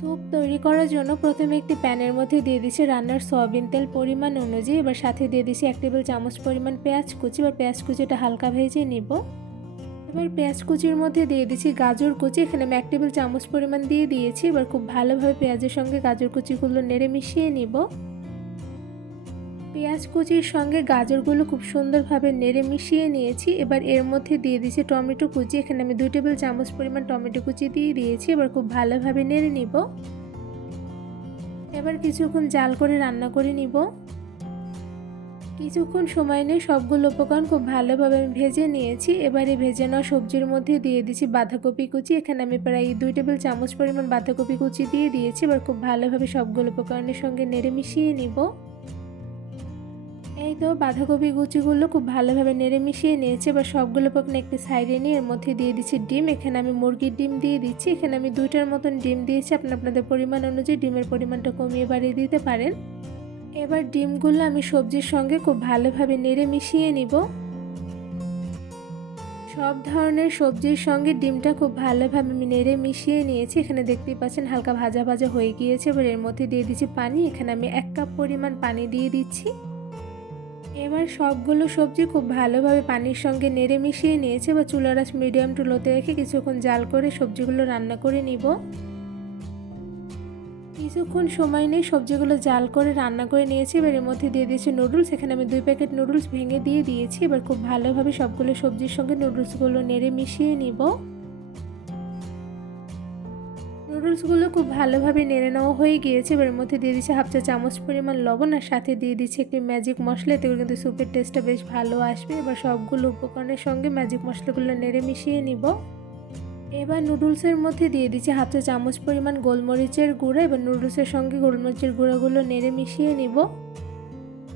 Soup তৈরি করার জন্য প্রথমে একটি প্যানের মধ্যে দিয়ে দিচ্ছি রান্নার সয়াবিন তেল পরিমাণ অনুযায়ী। এবার সাথে দিয়ে দিচ্ছি 1 টেবিল চামচ পরিমাণ পেঁয়াজ কুচি। এবার পেঁয়াজ কুচিটা হালকা ভেজে নিব। এবার পেঁয়াজ কুচির মধ্যে দিয়ে দিচ্ছি গাজর কুচি। এখানে আমি 1 টেবিল চামচ পরিমাণ দিয়ে দিয়েছি। এবার খুব ভালোভাবে পেঁয়াজের সঙ্গে গাজর কুচিগুলো নেড়ে মিশিয়ে নিব। পেঁয়াজ কুচির সঙ্গে গাজরগুলো খুব সুন্দরভাবে নেড়ে মিশিয়ে নিয়েছি। এবার এর মধ্যে দিয়ে দিচ্ছি টমেটো কুচি। এখানে আমি 2 টেবিল চামচ পরিমাণ টমেটো কুচি দিয়ে দিয়েছি। এবার খুব ভালোভাবে নেড়ে নিব। এবার কিছুক্ষণ জাল করে রান্না করে নিব। কিছুক্ষণ সময় নিয়ে সবগুলো উপকরণ খুব ভালোভাবে আমি ভেজে নিয়েছি। এবারে ভেজে নেওয়া সবজির মধ্যে দিয়ে দিচ্ছি বাঁধাকপি কুচি। এখানে আমি প্রায় 2 টেবিল চামচ পরিমাণ বাঁধাকপি কুচি দিয়ে দিয়েছি। এবার খুব ভালোভাবে সবগুলো উপকরণের সঙ্গে নেড়ে মিশিয়ে নিব। এই তো বাঁধাকপি কুচিগুলো খুব ভালোভাবে নেড়ে মিশিয়ে নিয়েছি। এবার সবগুলো উপকরণ একটি সাইডে নিয়ে এর মধ্যে দিয়ে দিচ্ছি ডিম। এখানে আমি মুরগির ডিম দিয়ে দিচ্ছি। এখানে আমি 2টার মতন ডিম দিয়েছি। আপনাদের পরিমাণ অনুযায়ী ডিমের পরিমাণটা কমিয়ে বাড়িয়ে দিতে পারেন। এবার ডিমগুলো আমি সবজির সঙ্গে খুব ভালোভাবে নেড়ে মিশিয়ে নিব। সব ধরনের সবজির সঙ্গে ডিমটা খুব ভালোভাবে আমি নেড়ে মিশিয়ে নিয়েছি। এখানে দেখতেই পাচ্ছেন হালকা ভাজা ভাজা হয়ে গিয়েছে। এবার এর মধ্যে দিয়ে দিচ্ছি পানি। এখানে আমি 1 কাপ পরিমাণ পানি দিয়ে দিচ্ছি। এবার সবগুলো সবজি খুব ভালোভাবে পানির সঙ্গে নেড়ে মিশিয়ে নিয়েছি। এবার চুলার আঁচ মিডিয়াম টু লোতে রেখে কিছুক্ষণ জাল করে সবজিগুলো রান্না করে নিব। কিছুক্ষণ সময় নিয়ে সবজিগুলো জাল করে রান্না করে নিয়েছি। এবার এর মধ্যে দিয়ে দিয়েছি নুডলস। এখানে আমি 2 প্যাকেট নুডলস ভেঙে দিয়ে দিয়েছি। এবার খুব ভালোভাবে সবগুলো সবজির সঙ্গে নুডলসগুলো নেড়ে মিশিয়ে নিব। নুডলসগুলো খুব ভালোভাবে নেড়ে নেওয়া হয়ে গিয়েছে। এবার এর মধ্যে দিয়ে দিচ্ছি 1/2 চা চামচ পরিমাণ লবণ আর সাথে দিয়ে দিচ্ছি একটি ম্যাজিক মশলা। এতে করে কিন্তু স্যুপের টেস্টটা বেশ ভালো আসবে। এবার সবগুলো উপকরণের সঙ্গে ম্যাজিক মশলাগুলো নেড়ে মিশিয়ে নিব। এবার নুডলসের মধ্যে দিয়ে দিচ্ছি 1/2 চা চামচ পরিমাণ গোলমরিচের গুঁড়া। এবার নুডলসের সঙ্গে গোলমরিচের গুঁড়াগুলো নেড়ে মিশিয়ে নিব।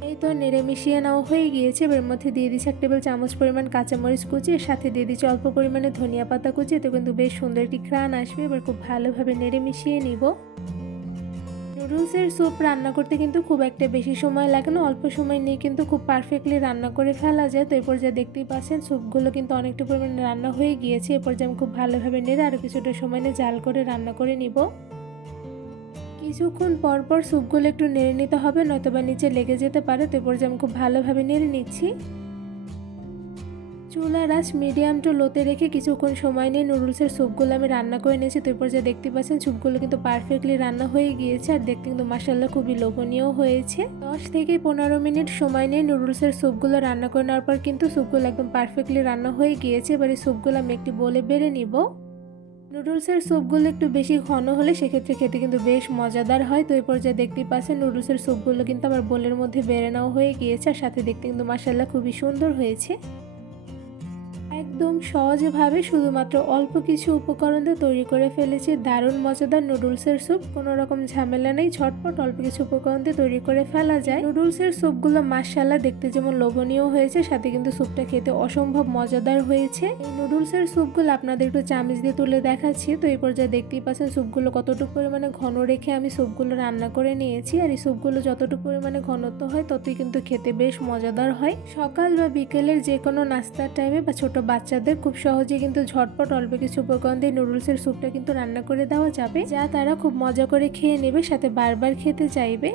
এই তো নেড়ে মিশিয়ে নেওয়া হয়ে গিয়েছে। এবার এর মধ্যে দিয়ে দিচ্ছি 1 টেবিল চামচ পরিমাণ কাঁচামরিচ কুচি। এর সাথে দিয়ে দিচ্ছি অল্প পরিমাণে ধনিয়া পাতা কুচি। এতে কিন্তু বেশ সুন্দর একটি ঘ্রাণ আসবে। এবার খুব ভালোভাবে নেড়ে মিশিয়ে নিব। নুডলসের স্যুপ রান্না করতে কিন্তু খুব একটা বেশি সময় লাগে না। অল্প সময় নিয়ে কিন্তু খুব পারফেক্টলি রান্না করে ফেলা যায়। তো এরপর যা দেখতেই পাচ্ছেন স্যুপগুলো কিন্তু অনেকটা পরিমাণে রান্না হয়ে গিয়েছে। এরপর যে আমি খুব ভালোভাবে নেড়ে আরও কিছুটা সময় নিয়ে জাল করে রান্না করে নিব। কিছুক্ষণ পর পর স্যুপগুলো একটু নেড়ে নিতে হবে, নয়তোবা নিচে লেগে যেতে পারে। তো এরপর যে আমি খুব ভালোভাবে নেড়ে নিচ্ছি। চুলার আঁচ মিডিয়াম টু লোতে রেখে কিছুক্ষণ সময় নিয়ে নুডলসের স্যুপগুলো আমি রান্না করে নিয়েছি। তো এরপর যা দেখতে পাচ্ছেন স্যুপগুলো কিন্তু পারফেক্টলি রান্না হয়ে গিয়েছে আর দেখতে কিন্তু মাশাআল্লাহ খুবই লোভনীয় হয়েছে। 10 থেকে 15 মিনিট সময় নিয়ে নুডলসের স্যুপগুলো রান্না করে নেওয়ার পর কিন্তু স্যুপগুলো একদম পারফেক্টলি রান্না হয়ে গিয়েছে। এবার এই স্যুপগুলো আমি একটি বোলে বেড়ে নিব। নুডলসের স্যুপগুলো একটু বেশি ঘন হলে সেক্ষেত্রে খেতে কিন্তু বেশ মজাদার হয়। তো এই পর্যায়ে দেখতেই পাচ্ছেন নুডলসের স্যুপগুলো কিন্তু আমার বোলের মধ্যে বেড়ে নেওয়া হয়ে গিয়েছে আর সাথে দেখতে কিন্তু মাশাআল্লাহ খুবই সুন্দর হয়েছে। একদম সহজভাবে শুধুমাত্র অল্প কিছু উপকরণ দিয়ে তৈরি করে ফেলেছি দারুণ মজাদার নুডলসের স্যুপ। কোনো রকম ঝামেলা নেই, ঝটপট অল্প কিছু উপকরণ দিয়ে তৈরি করে ফেলা যায়। নুডলসের স্যুপগুলো মাশাআল্লাহ দেখতে যেমন লোভনীয় হয়েছে, সাথে কিন্তু স্যুপটা খেতে অসম্ভব মজাদার হয়েছে। এই নুডলসের স্যুপগুলো আপনাদের একটু চামচ দিয়ে তুলে দেখাচ্ছি। তো এই পর্যায়ে দেখতেই পাচ্ছেন স্যুপগুলো কতটুকু পরিমাণে ঘন রেখে আমি স্যুপগুলো রান্না করে নিয়েছি। আর এই স্যুপগুলো যতটুকু পরিমাণে ঘনত্ব হয় ততই কিন্তু খেতে বেশ মজাদার হয়। সকাল বা বিকেলের যে কোনো নাস্তার টাইমে বা ছোট বাচ্চাদের খুব সহজে কিন্তু ঝটপট অল্প কিছু উপকরণ দিয়ে নুডলসের স্যুপটা কিন্তু রান্না করে দেওয়া যাবে, যা তারা খুব মজা করে খেয়ে নেবে, সাথে বারবার খেতে চাইবে।